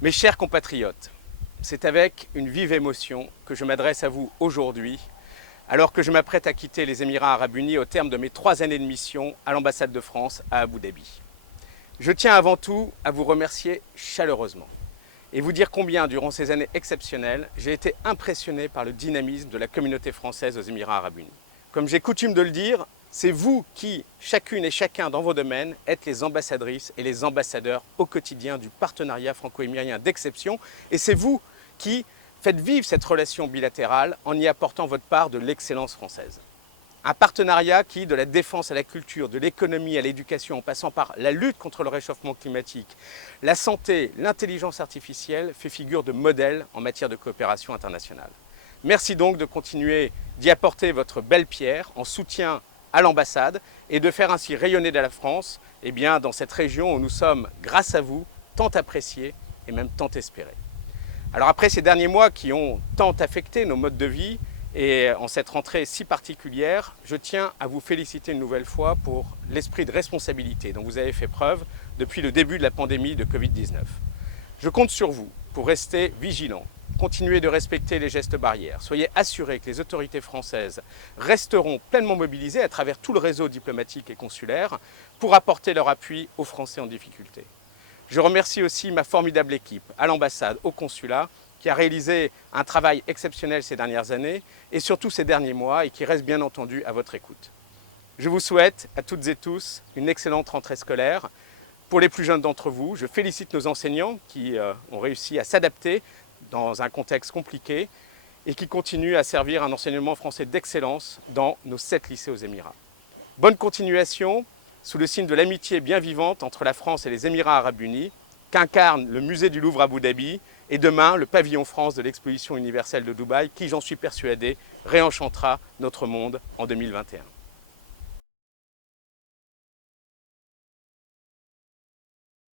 Mes chers compatriotes, c'est avec une vive émotion que je m'adresse à vous aujourd'hui, alors que je m'apprête à quitter les Émirats Arabes Unis au terme de mes 3 années de mission à l'ambassade de France à Abu Dhabi. Je tiens avant tout à vous remercier chaleureusement et vous dire combien, durant ces années exceptionnelles, j'ai été impressionné par le dynamisme de la communauté française aux Émirats Arabes Unis. Comme j'ai coutume de le dire, c'est vous qui, chacune et chacun dans vos domaines, êtes les ambassadrices et les ambassadeurs au quotidien du partenariat franco-émirien d'exception, et c'est vous qui faites vivre cette relation bilatérale en y apportant votre part de l'excellence française. Un partenariat qui, de la défense à la culture, de l'économie à l'éducation, en passant par la lutte contre le réchauffement climatique, la santé, l'intelligence artificielle, fait figure de modèle en matière de coopération internationale. Merci donc de continuer d'y apporter votre belle pierre en soutien à l'ambassade et de faire ainsi rayonner de la France dans cette région où nous sommes, grâce à vous, tant appréciés et même tant espérés. Alors après ces derniers mois qui ont tant affecté nos modes de vie et en cette rentrée si particulière, je tiens à vous féliciter une nouvelle fois pour l'esprit de responsabilité dont vous avez fait preuve depuis le début de la pandémie de Covid-19. Je compte sur vous pour rester vigilants. Continuez de respecter les gestes barrières. Soyez assurés que les autorités françaises resteront pleinement mobilisées à travers tout le réseau diplomatique et consulaire pour apporter leur appui aux Français en difficulté. Je remercie aussi ma formidable équipe à l'ambassade, au consulat, qui a réalisé un travail exceptionnel ces dernières années et surtout ces derniers mois et qui reste bien entendu à votre écoute. Je vous souhaite à toutes et tous une excellente rentrée scolaire. Pour les plus jeunes d'entre vous, je félicite nos enseignants qui ont réussi à s'adapter dans un contexte compliqué et qui continuent à servir un enseignement français d'excellence dans nos 7 lycées aux Émirats. Bonne continuation sous le signe de l'amitié bien vivante entre la France et les Émirats Arabes Unis qu'incarne le musée du Louvre à Abu Dhabi et demain le pavillon France de l'exposition universelle de Dubaï qui, j'en suis persuadé, réenchantera notre monde en 2021.